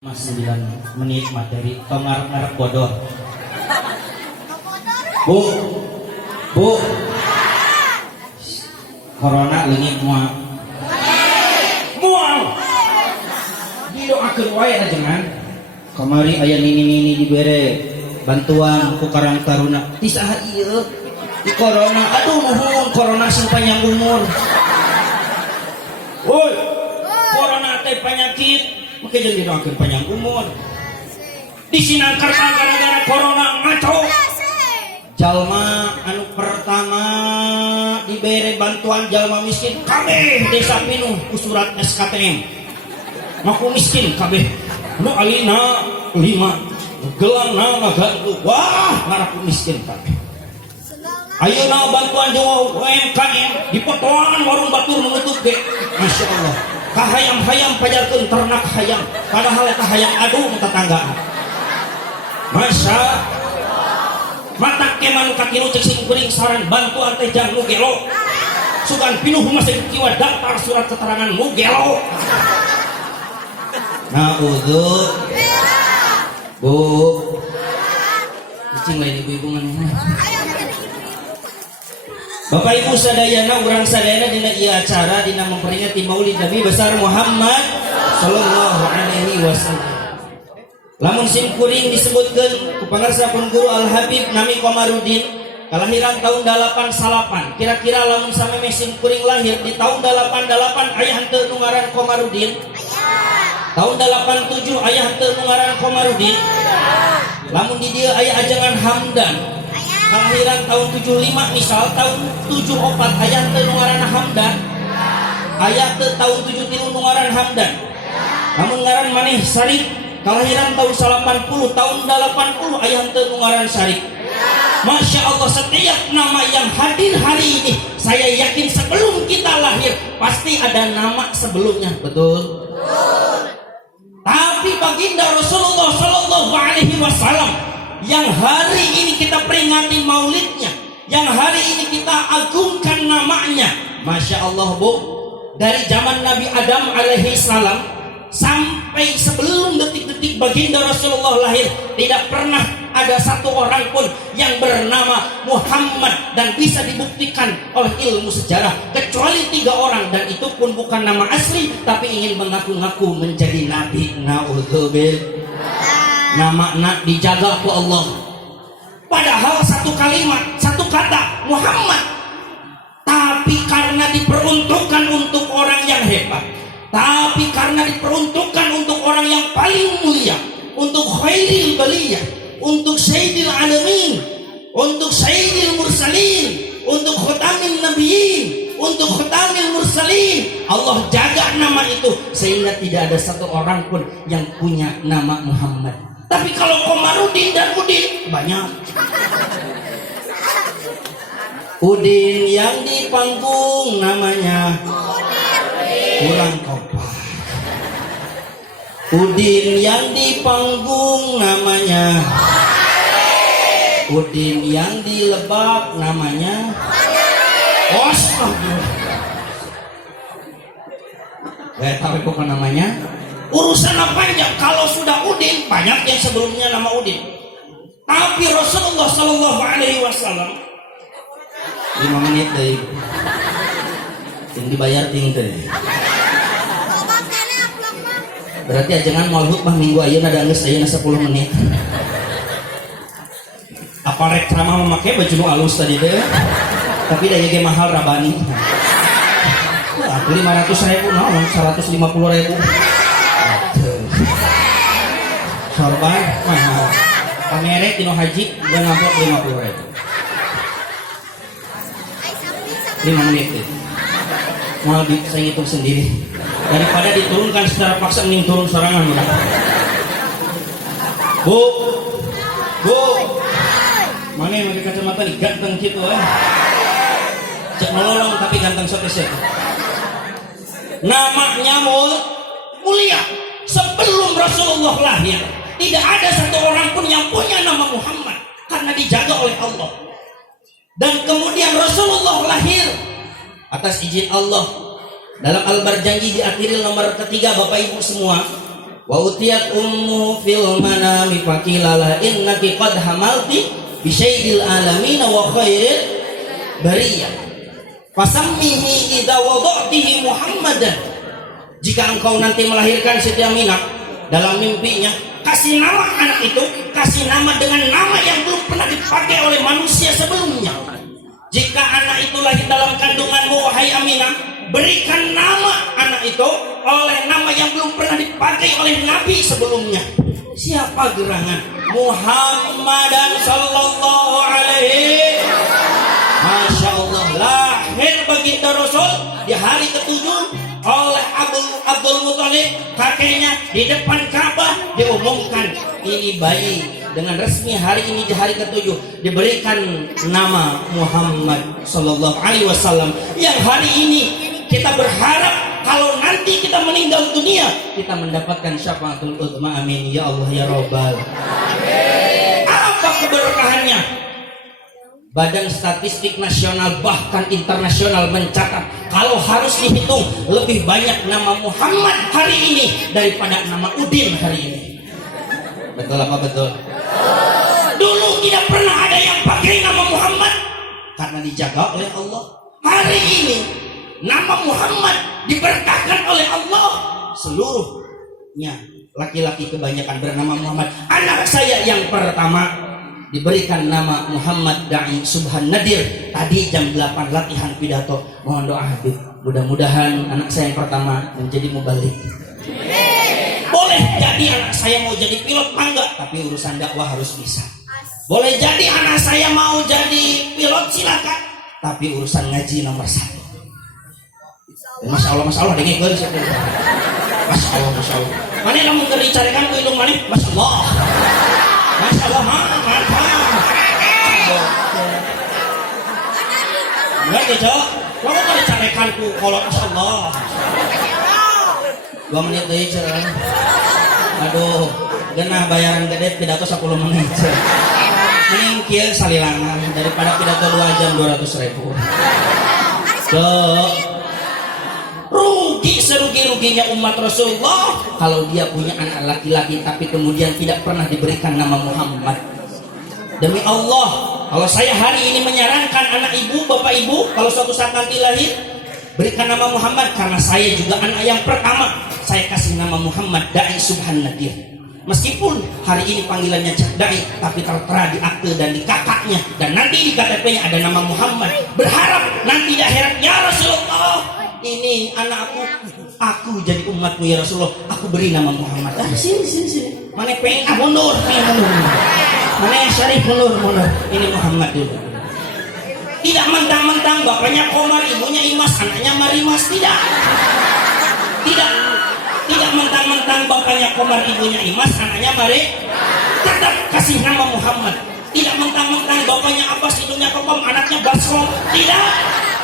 Mas 9 menit materi pengarap-ngarap bodoh. Bu, corona leungit mual. Didoakeun wae ajengan. Kamari aya nini dibere bantuan ku Karang Taruna. Ti saha ieu? Di corona. Aduh nuhun corona sing panjang umur. Woi, corona teh penyakit. Maka jangan didoakan panjang umur. Disinangkar gara-gara corona ngaco. Jalma anu pertama diberi bantuan jalma miskin kabeh desa pinuh ku surat SKTM. Maku miskin kabeh. Nu alina 5 gelangna ngagantu. Wah, ngaraku miskin kabeh. Ayeuna bantuan jeung UMKM dipotoan warung batur menutup ge. Masyaallah. Kahayam-hayam pajarkeun ternak hayam padahal eta hayam aduh tetanggaan. Masya mata kemanu kakilu cek sing kuring saran bantuan teh jang nu gelo sugan pinuh masih kiwa daftar surat keterangan nu gelo. Naudzu Bu cing lain ibu-ibu maneh. Bapak Ibu sadayana urang sadayana dina ieu acara dina memperingati Maulid Nabi besar Muhammad sallallahu alaihi wasallam. Lamun sim kuring disebutkeun ku pangarsakeun guru Al Habib Nami Komarudin kalahiran tahun 88. Kira-kira lamun sameme sim kuring lahir di tahun 88 aya henteu nu ngaran Komarudin? Aya. Tahun 87 aya henteu nu ngaran Komarudin? Lamun di dieu aya ajengan Hamdan. Kelahiran tahun 75 misal tahun 74 aya teu nu ngaranna Hamdan. Aya teu tahun 73 nu ngaran Hamdan. Namun ngaran maneh Syarif kelahiran tahun 80 tahun 80 aya teu nu ngaran Syarif. Masya Allah, setiap nama yang hadir hari ini saya yakin sebelum kita lahir pasti ada nama sebelumnya. Betul? Tapi baginda Rasulullah sallallahu alaihi wasallam yang hari ini kita peringati maulidnya, yang hari ini kita agungkan namanya, Masya Allah Bu, dari zaman Nabi Adam alaihi salam sampai sebelum detik-detik baginda Rasulullah lahir tidak pernah ada satu orang pun yang bernama Muhammad dan bisa dibuktikan oleh ilmu sejarah kecuali 3 orang, dan itu pun bukan nama asli tapi ingin mengaku-ngaku menjadi nabi. Naudzubillah. Nama nak dijaga ku Allah. Padahal satu kalimat, satu kata Muhammad, tapi karena diperuntukkan untuk orang yang hebat, tapi karena diperuntukkan untuk orang yang paling mulia, untuk khairil baliyah, untuk sayyidil alamin, untuk sayyidil mursalin, untuk khatamin nabiyyin, untuk khatamil mursalin, Allah jaga nama itu sehingga tidak ada satu orang pun yang punya nama Muhammad. Tapi kalau Komarudin dan Udin banyak. Udin yang di panggung namanya kurang kompak. Udin yang di panggung namanya Udin yang di Lebak namanya tapi kok namanya urusan panjang. Kalau sudah Udin banyak yang sebelumnya nama Udin. Tapi Rasulullah sallallahu alaihi wasallam 5 menit deh. Yang dibayar tinggal. Berarti ajengan moal khutbah minggu ayeuna da geus ayeuna 10 menit. Apa rek ceramah memakai baju nu alus tadi teh. Tapi da ge mahal rabani. Aku 500.000 naon 150.000. Sorban mahal. Pamerek dino haji dan ngamplok 50.000. 5 menit deh. Mau saya hitung sendiri. Daripada diturunkan secara paksa mending turun sorangan udah. Bu. Mana yang pakai kacamata nih ganteng gitu Cek nolong tapi ganteng sotes. Namanya mulia. Sebelum Rasulullah lahir tidak ada satu orang pun yang punya nama Muhammad karena dijaga oleh Allah. Dan kemudian Rasulullah lahir atas izin Allah dalam Al-Barjanji di akhir nomor ketiga Bapak Ibu semua Wa utiyat ummu fil manami faqilala innaki qad hamalti bi sayyidil alamin wa khairil bariyah. Fasammihi idza wada'tihi Muhammadan. Jika engkau nanti melahirkan Siti Aminah, dalam mimpinya kasih nama anak itu, kasih nama dengan nama yang belum pernah dipakai oleh manusia sebelumnya. Jika anak itu lahir dalam kandunganmu wahai Aminah, berikan nama anak itu oleh nama yang belum pernah dipakai oleh Nabi sebelumnya. Siapa gerangan? Muhammadan sallallahu alaihi. Masya Allah, lahir baginda Rasul di hari ke-7 oleh Abdul Muthalib, kakeknya, di depan Ka'bah diumumkan ini bayi dengan resmi hari ini di hari ke-7 diberikan nama Muhammad sallallahu alaihi wasallam, yang hari ini kita berharap kalau nanti kita meninggal dunia kita mendapatkan syafaatul uzma. Amin ya Allah ya Rabbal. Apa keberkahannya? Badan Statistik Nasional bahkan internasional mencatat kalau harus dihitung lebih banyak nama Muhammad hari ini daripada nama Udin hari ini. Betul apa betul? Dulu tidak pernah ada yang pakai nama Muhammad karena dijaga oleh Allah. Hari ini nama Muhammad diberkahkan oleh Allah. Seluruhnya laki-laki kebanyakan bernama Muhammad. Anak saya yang pertama diberikan nama Muhammad Da'i Subhan Nadir. Tadi jam 8 latihan pidato. Mohon doa Habib, mudah-mudahan anak saya yang pertama menjadi mubalik. Boleh jadi anak saya mau jadi pilot mangga, tapi urusan dakwah harus bisa. Boleh jadi anak saya mau jadi pilot silakan, tapi urusan ngaji nomor 1. Masya Allah dengan gue. Masya Allah. Mana yang mau carikan ke hidung mana? Masya Allah. Masya Allah, mantap. Enggak gitu, lo mau dicarekan ku kalau Masya Allah. 2 menit deh cerah. Aduh, genah bayaran gede pidato 10 menit. Mending kieu salilangan daripada pidato 2 jam 200.000. Rugi serugi-ruginya umat Rasulullah kalau dia punya anak laki-laki tapi kemudian tidak pernah diberikan nama Muhammad. Demi Allah, kalau saya hari ini menyarankan anak ibu, bapak ibu, kalau suatu saat nanti lahir, berikan nama Muhammad, karena saya juga anak yang pertama. Saya kasih nama Muhammad Da'i Subhan Nadir. Meskipun hari ini panggilannya Cak Da'i, tapi tertera di akte dan di kakaknya, dan nanti di KTP-nya ada nama Muhammad. Berharap nanti di akhirat, ya Rasulullah, ini anakku, aku jadi umatmu ya Rasulullah, aku beri nama Muhammad. Sini. Mana pengen mundur, mana yang syarif mundur. Ini Muhammad dulu. Tidak mentang-mentang bapaknya Komar, ibunya Imas, anaknya Marimas. Tidak mentang-mentang bapaknya Komar, ibunya Imas, anaknya Mari. Tetap kasih nama Muhammad. Tidak mentang-mentang bapaknya Abbas, ibunya Kokom, anaknya Basrom. Tidak,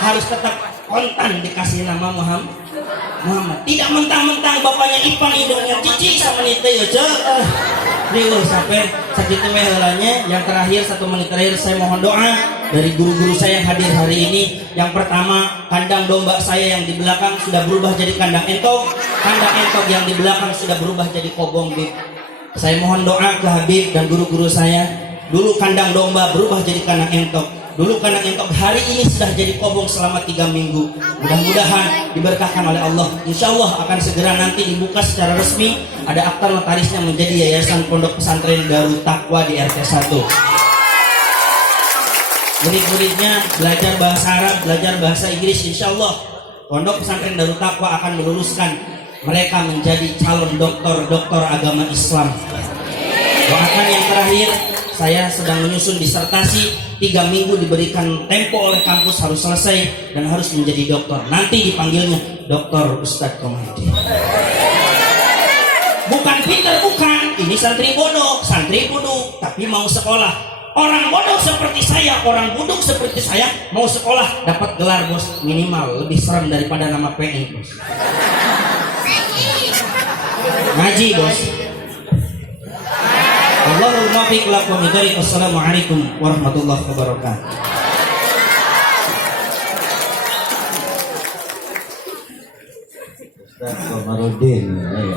harus tetap kontan dikasih nama Muhammad. Tidak mentang-mentang bapaknya Ipang, hidungnya Cici sama nite ya Riweuh sampai sakitu we heulanya. Yang terakhir, 1 menit terakhir, saya mohon doa dari guru-guru saya yang hadir hari ini. Yang pertama, kandang domba saya yang di belakang sudah berubah jadi kandang entok. Kandang entok yang di belakang sudah berubah jadi kobong Bib. Saya mohon doa ke Habib dan guru-guru saya. Dulu kandang domba berubah jadi kandang entok. Dulu kandang entok, hari ini sudah jadi kobong selama 3 minggu. Mudah-mudahan diberkahkan oleh Allah. Insya Allah akan segera nanti dibuka secara resmi. Ada akta notarisnya menjadi Yayasan Pondok Pesantren Darut Taqwa di RT 1. Murid-muridnya belajar bahasa Arab, belajar bahasa Inggris. Insya Allah Pondok Pesantren Darut Taqwa akan meluluskan mereka menjadi calon doktor agama Islam. Doakan yang terakhir, saya sedang menyusun disertasi. 3 minggu diberikan tempo oleh kampus, harus selesai dan harus menjadi dokter. Nanti dipanggilnya Dokter Ustadz Komadi. Bukan pintar, bukan. Ini santri bodoh, santri bodoh, tapi mau sekolah. Orang bodoh seperti saya, orang buduk seperti saya, mau sekolah dapat gelar bos, minimal lebih serem daripada nama PI bos. Ngaji bos. Allahumma muwaffiq lakum bidhalik. Wassalamualaikum warahmatullahi wabarakatuh. Ustaz Komarudin.